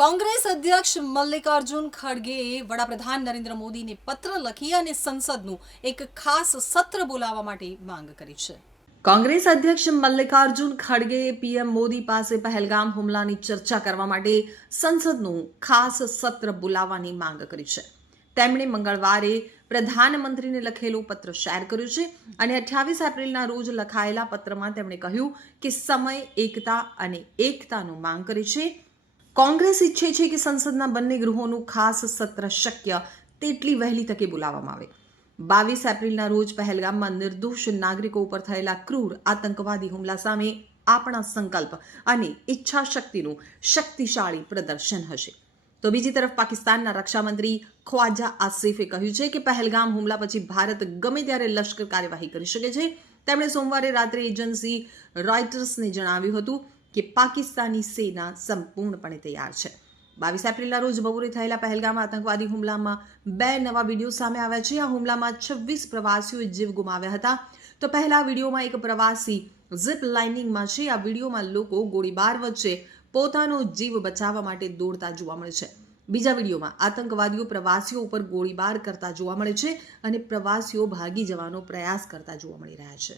કોંગ્રેસ અધ્યક્ષ મલ્લિકાર્જુન ખડગેએ વડાપ્રધાન નરેન્દ્ર મોદીને પત્ર લખી અને સંસદનું એક ખાસ સત્ર બોલાવવા માટે માંગ કરી છે. કોંગ્રેસ અધ્યક્ષ મલ્લિકાર્જુન ખડગેએ પીએમ મોદી પાસે પહેલગામ હુમલાની ચર્ચા કરવા માટે સંસદનું ખાસ સત્ર બોલાવવાની માંગ કરી છે. તેમણે મંગળવારે પ્રધાનમંત્રીને લખેલો પત્ર શેર કર્યો છે અને અઠ્યાવીસ એપ્રિલના રોજ લખાયેલા પત્રમાં તેમણે કહ્યું કે સમય એકતા અને એકતાનું માંગ કરે છે. કોંગ્રેસ ઈચ્છે છે કે સંસદના બંને ગૃહોનું ખાસ સત્ર શક્ય તેટલી વહેલી તકે બોલાવવામાં આવે. બાવીસ એપ્રિલના રોજ પહેલગામમાં નિર્દોષ નાગરિકો ઉપર થયેલા ક્રૂર આતંકવાદી હુમલા સામે આપણા સંકલ્પ અને ઈચ્છા શક્તિનું શક્તિશાળી પ્રદર્શન હશે. તો બીજી તરફ પાકિસ્તાનના રક્ષામંત્રી ખ્વાજા આસિફે કહ્યું છે કે પહેલગામ હુમલા પછી ભારત ગમે ત્યારે લશ્કર કાર્યવાહી કરી શકે છે. તેમણે સોમવારે રાત્રે એજન્સી રોયટર્સને જણાવ્યું હતું કે પાકિસ્તાની સેના સંપૂર્ણપણે તૈયાર છે. બાવીસ એપ્રિલના રોજ બપોરે થયેલા પહેલગામ આતંકવાદી હુમલામાં બે નવા વીડિયો સામે આવ્યા છે. આ હુમલામાં છવ્વીસ પ્રવાસીઓએ જીવ ગુમાવ્યા હતા. તો પહેલા વિડીયોમાં એક પ્રવાસી ઝીપ લાઇનિંગમાં છે. આ વિડીયોમાં લોકો ગોળીબાર વચ્ચે પોતાનો જીવ બચાવવા માટે દોડતા જોવા મળે છે. બીજા વિડીયોમાં આતંકવાદીઓ પ્રવાસીઓ ઉપર ગોળીબાર કરતા જોવા મળે છે અને પ્રવાસીઓ ભાગી જવાનો પ્રયાસ કરતા જોવા મળી રહ્યા છે.